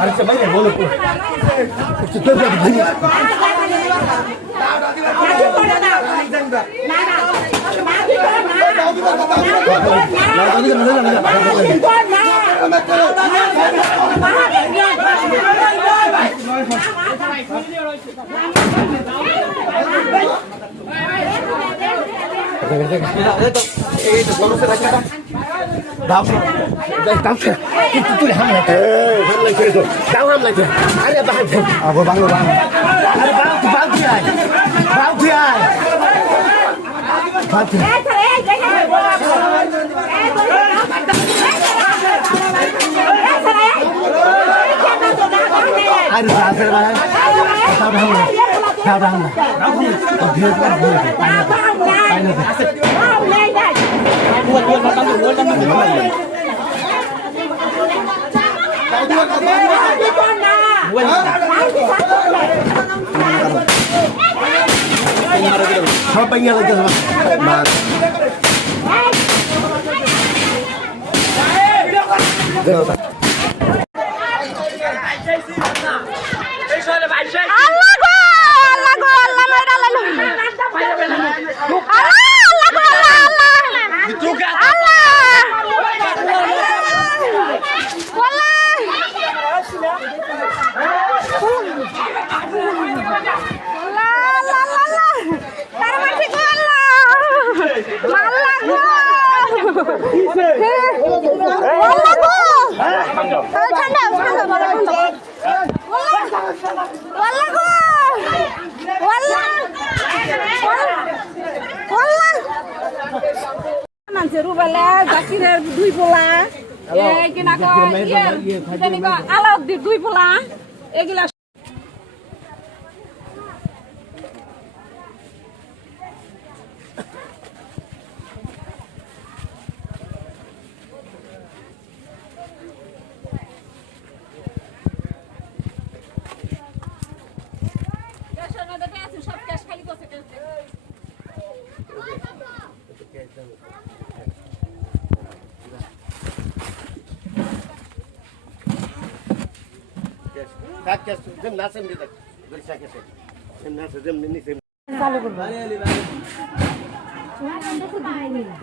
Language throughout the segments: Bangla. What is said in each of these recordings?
আরেকটা বাইরে বলো একটু তো ভাই দাও দাও দাও দাও আরে সাসের ভাই দাও হামলা দাও হামলা দাও সব বাইঙ্গা লাগছে মার রুবেলা জাকিরের দুই পোলা। এই কিনা কয় কয় আলাউদ্দিন দুই পোলা। এগুলা সব ক্যাশ খালি করছে কাজ কাজ যেম নাচেন দিতে গলসা কেসে যেম নাচে যেম নিচে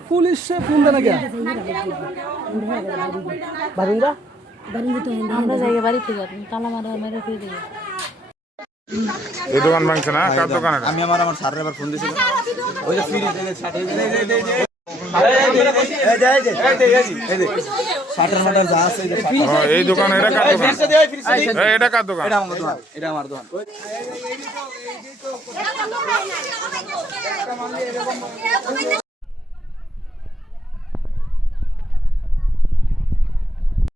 পুলিশে ফোন দেয় কে? বারিন্দা আমরা যাই বাড়ি থেকে তালা মারা মেরে দিই। এই দোকান ভাঙছে না? কার দোকান আমি আমার আমার স্যারের এবার ফোন দিয়েছিল। ওই যে ফ্রি এই দোকান এটা কার দোকান? এটা কার দোকান? এটা আমার দোকান এটা আমার দোকান।